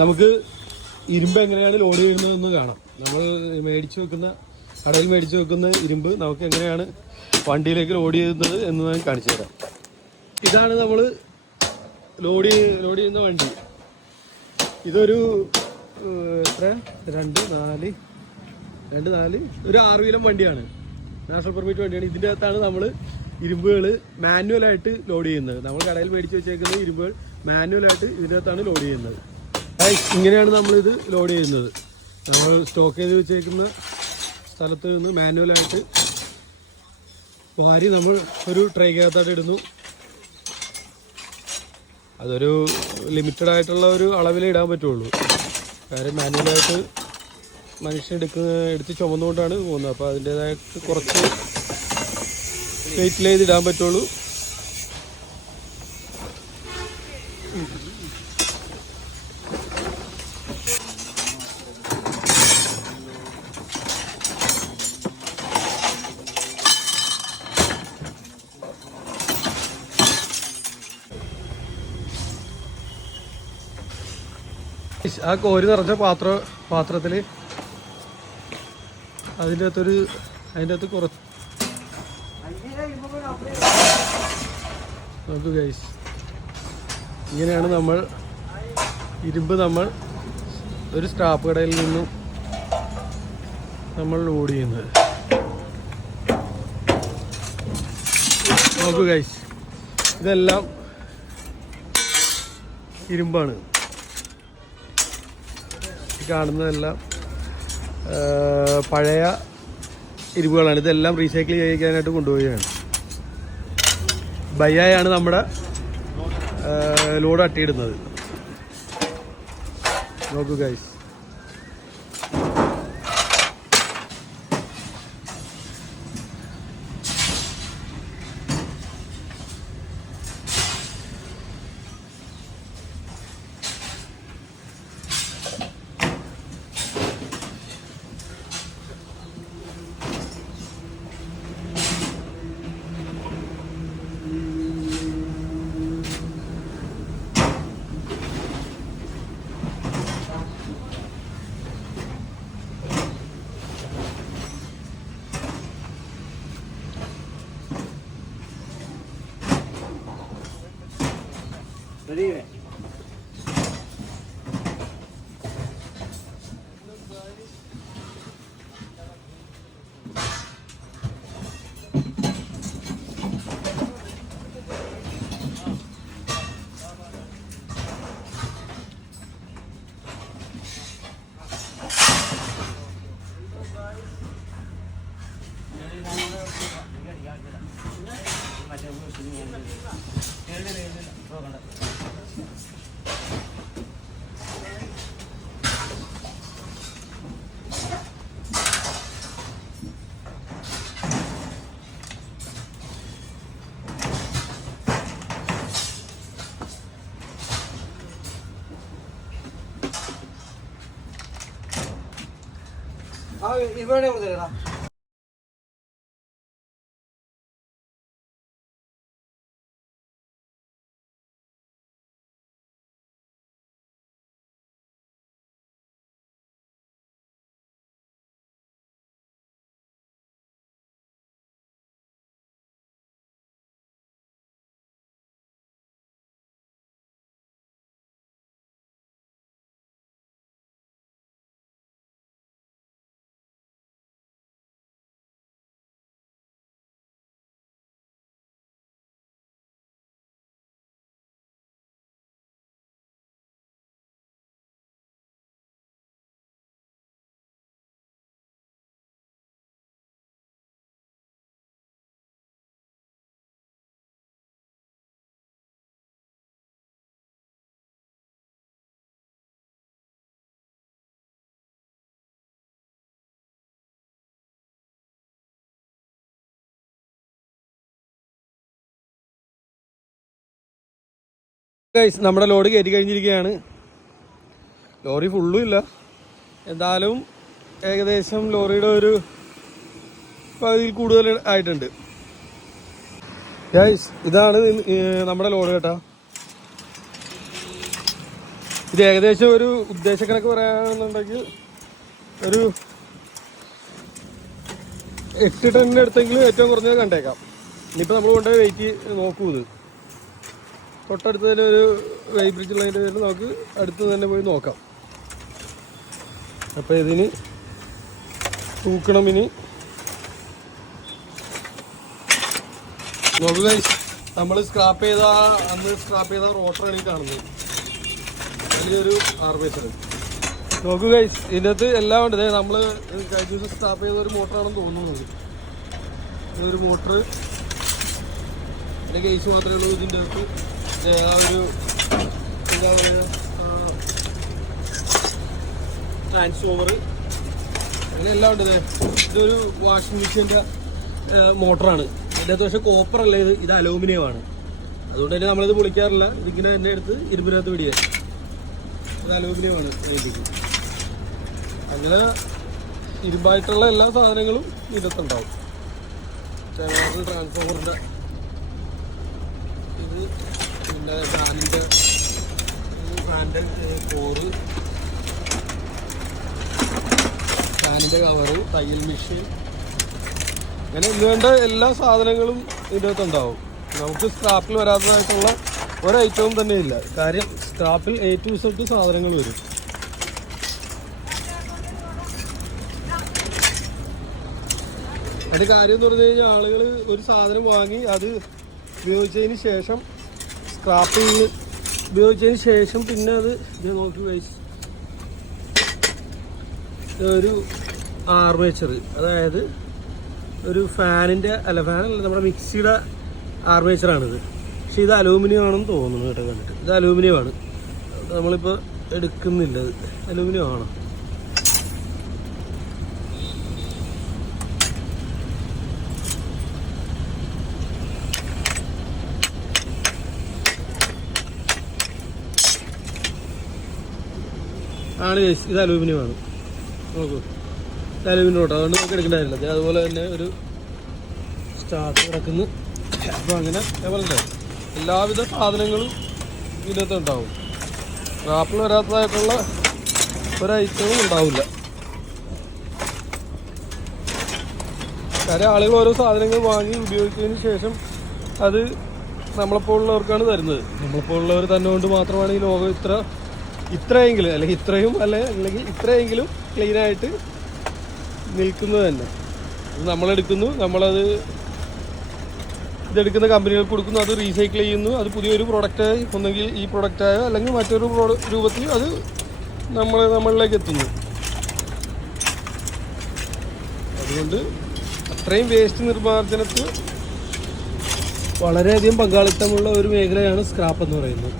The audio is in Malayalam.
നമുക്ക് ഇരുമ്പ് എങ്ങനെയാണ് ലോഡ് ചെയ്യുന്നതെന്ന് കാണാം. നമ്മൾ കടയിൽ മേടിച്ച് വെക്കുന്ന ഇരുമ്പ് നമുക്ക് എങ്ങനെയാണ് വണ്ടിയിലേക്ക് ലോഡ് ചെയ്യുന്നത് എന്ന് ഞാൻ കാണിച്ചു തരാം. ഇതാണ് നമ്മൾ ലോഡ് ചെയ്യുന്ന വണ്ടി. ഇതൊരു എത്ര 2, 4 ഒരു 6 വീലം വണ്ടിയാണ്. നാഷണൽ പെർമിറ്റ് വണ്ടിയാണ്. ഇതിൻ്റെ അകത്താണ് നമ്മൾ ഇരുമ്പുകൾ മാനുവലായിട്ട് ലോഡ് ചെയ്യുന്നത്. നമ്മൾ കടയിൽ മേടിച്ച് വെച്ചേക്കുന്ന ഇരുമ്പുകൾ മാനുവലായിട്ട് ഇതിൻ്റെ അകത്താണ് ലോഡ് ചെയ്യുന്നത്. ഇങ്ങനെയാണ് നമ്മളിത് ലോഡ് ചെയ്യുന്നത്. നമ്മൾ സ്റ്റോക്ക് ചെയ്ത് വെച്ചേക്കുന്ന സ്ഥലത്ത് നിന്ന് മാനുവലായിട്ട് വാരി നമ്മൾ ഒരു ട്രേക്കകത്തായിട്ട് ഇടുന്നു. അതൊരു ലിമിറ്റഡ് ആയിട്ടുള്ള ഒരു അളവിലേ ഇടാൻ പറ്റുള്ളൂ. കാര്യം മാനുവലായിട്ട് മനുഷ്യൻ എടുത്ത് ചുമന്നുകൊണ്ടാണ് പോകുന്നത്. അപ്പോൾ അതിൻ്റേതായിട്ട് കുറച്ച് വെയിറ്റിൽ ചെയ്ത് ഇടാൻ പറ്റുള്ളൂ. ആ കോരി നിറച്ച പാത്രത്തിൽ അതിൻ്റെ അകത്ത് കുറച്ച് നോക്കൂ ഗൈസ്. ഇങ്ങനെയാണ് ഇരുമ്പ് ഒരു സ്ക്രാപ്പ് കടയിൽ നിന്നും നമ്മൾ ലോഡ് ചെയ്യുന്നത്. നോക്കൂ ഗൈസ്, ഇതെല്ലാം ഇരുമ്പാണ്. കാണുന്നതെല്ലാം പഴയ ഇരുമ്പുകളാണ്. ഇതെല്ലാം റീസൈക്കിൾ ചെയ്യിക്കാനായിട്ട് കൊണ്ടുപോവുകയാണ്. ബയ്യായാണ് നമ്മുടെ ലോഡ് അട്ടിയിടുന്നത്. നോക്കൂ ഗൈസ്. ഇവിടെ മുതലാ ഗൈസ്, നമ്മുടെ ലോഡ് കയറ്റി കഴിഞ്ഞിരിക്കുകയാണ്. ലോറി ഫുള്ളും ഇല്ല, എന്തായാലും ഏകദേശം ലോറിയുടെ ഒരു പകുതിയിൽ കൂടുതൽ ആയിട്ടുണ്ട്. ഗൈസ്, ഇതാണ് നമ്മുടെ ലോഡ് കേട്ടോ. ഇത് ഏകദേശം ഒരു ഉദ്ദേശക്കണക്ക് പറയുകയാണെന്നുണ്ടെങ്കിൽ ഒരു 8 ടണ്ണിൻ്റെ അടുത്തെങ്കിലും ഏറ്റവും കുറഞ്ഞത് കണ്ടേക്കാം. ഇനിയിപ്പോൾ നമ്മൾ കൊണ്ടുപോയി വെയിറ്റ് നോക്കൂ. ഇത് തൊട്ടടുത്ത് തന്നെ ഒരു വെയിറ്റ് ബ്രിഡ്ജ് ഉള്ളതിൻ്റെ പേരിൽ നമുക്ക് അടുത്ത് തന്നെ പോയി നോക്കാം. അപ്പോൾ ഇതിന് തൂക്കണം. ഇനി നോക്കുക, നമ്മൾ സ്ക്രാപ്പ് ചെയ്ത റോട്ടറാണ് ഈ കാണുന്നത്. അതിലൊരു ആർമേച്ചർ നോക്കൂ ഗൈസ്, ഇതിൻ്റെ അകത്ത് എല്ലാം ഉണ്ട്. നമ്മൾ കഴിഞ്ഞ ദിവസം സ്ക്രാപ്പ് ചെയ്ത ഒരു മോട്ടറാണെന്ന് തോന്നുന്നത്. ഇതൊരു മോട്ടർ, അതിൻ്റെ കേസ് മാത്രമേ ഉള്ളൂ ഇതിൻ്റെ അകത്ത്. ആ ഒരു എന്താ പറയുക, ട്രാൻസ്ഫോമർ, അങ്ങനെ എല്ലാം ഉണ്ട്. ഇതൊരു വാഷിംഗ് മെഷീൻ്റെ മോട്ടറാണ്. ഇതിൻ്റെ അകത്ത് പക്ഷേ കോപ്പർ അല്ല, ഇത് അലൂമിനിയമാണ്. അതുകൊണ്ട് തന്നെ നമ്മളിത് പൊളിക്കാറില്ല. ഇതിങ്ങനെ തന്നെ എടുത്ത് ഇരുമ്പിനകത്ത് പിടിക്കുക. ഇത് അലൂമിനിയമാണ് ഇതിലേക്ക്. അങ്ങനെ ഇരുമ്പായിട്ടുള്ള എല്ലാ സാധനങ്ങളും ഇതിനകത്തുണ്ടാവും. ട്രാൻസ്ഫോമറിൻ്റെ ഇത്, പിന്നെ ഫാനിൻ്റെ കോറ്, ഫാനിൻ്റെ കവറ്, തയ്യൽ മെഷീൻ, അങ്ങനെ വേണ്ട എല്ലാ സാധനങ്ങളും ഇതിനകത്തുണ്ടാവും. നമുക്ക് സ്ക്രാപ്പിൽ വരാത്തതായിട്ടുള്ള ഒരൈറ്റവും തന്നെ ഇല്ല. കാര്യം സ്ക്രാപ്പിൽ A to Z സാധനങ്ങൾ വരും. അതിൻ്റെ കാര്യം എന്ന് പറഞ്ഞു കഴിഞ്ഞാൽ ആളുകൾ ഒരു സാധനം വാങ്ങി അത് ഉപയോഗിച്ചതിന് ശേഷം ഉപയോഗിച്ചതിന് ശേഷം പിന്നെ അത് നോക്കി ഒരു ആർമേച്ചർ, അതായത് ഒരു ഫാനിൻ്റെ ഫാനല്ല, നമ്മുടെ മിക്സിയുടെ ആർമേച്ചറാണിത്. പക്ഷെ ഇത് അലൂമിനിയം ആണെന്ന് തോന്നുന്നു കേട്ടോ കണ്ടിട്ട്. ഇത് അലൂമിനിയമാണ്, നമ്മളിപ്പോൾ എടുക്കുന്നില്ല. ഇത് അലൂമിനിയം ആണ്. ഇത് അലൂമിനിയമാണ്. നോക്കൂ, ഇത് അലൂമിനിയം കേട്ടോ, അതുകൊണ്ട് നമുക്ക് എടുക്കേണ്ടതില്ല. അതുപോലെ തന്നെ ഒരു സ്റ്റാർട്ട് കിടക്കുന്നു. അപ്പോൾ അങ്ങനെ ഞാൻ പറഞ്ഞില്ലേ, എല്ലാവിധ സാധനങ്ങളും ഇതിനകത്ത് ഉണ്ടാവും. സ്ക്രാപ്പിൽ വരാത്തതായിട്ടുള്ള ഒരൈറ്റവും ഉണ്ടാവില്ല. കാര്യം ആളുകൾ ഓരോ സാധനങ്ങൾ വാങ്ങി ഉപയോഗിച്ചതിന് ശേഷം അത് നമ്മളെപ്പോലുള്ളവർക്കാണ് തരുന്നത്. നമ്മളെപ്പോലുള്ളവർ തന്നെ കൊണ്ട് മാത്രമാണ് ഈ ലോകം ഇത്രയെങ്കിലും അല്ലെങ്കിൽ ഇത്രയെങ്കിലും ക്ലീനായിട്ട് നിൽക്കുന്നത് തന്നെ. നമ്മളെടുക്കുന്നു, നമ്മളത് ഇതെടുക്കുന്ന കമ്പനികൾക്ക് കൊടുക്കുന്നു, അത് റീസൈക്കിൾ ചെയ്യുന്നു, അത് പുതിയൊരു പ്രൊഡക്റ്റായി, ഒന്നെങ്കിൽ ഈ പ്രൊഡക്റ്റായോ അല്ലെങ്കിൽ മറ്റൊരു രൂപത്തിൽ അത് നമ്മളിലേക്ക് എത്തുന്നു. അതുകൊണ്ട് അത്രയും വേസ്റ്റ് നിർമ്മാർജ്ജനത്തിൽ വളരെയധികം പങ്കാളിത്തമുള്ള ഒരു മേഖലയാണ് സ്ക്രാപ്പ് എന്ന് പറയുന്നത്.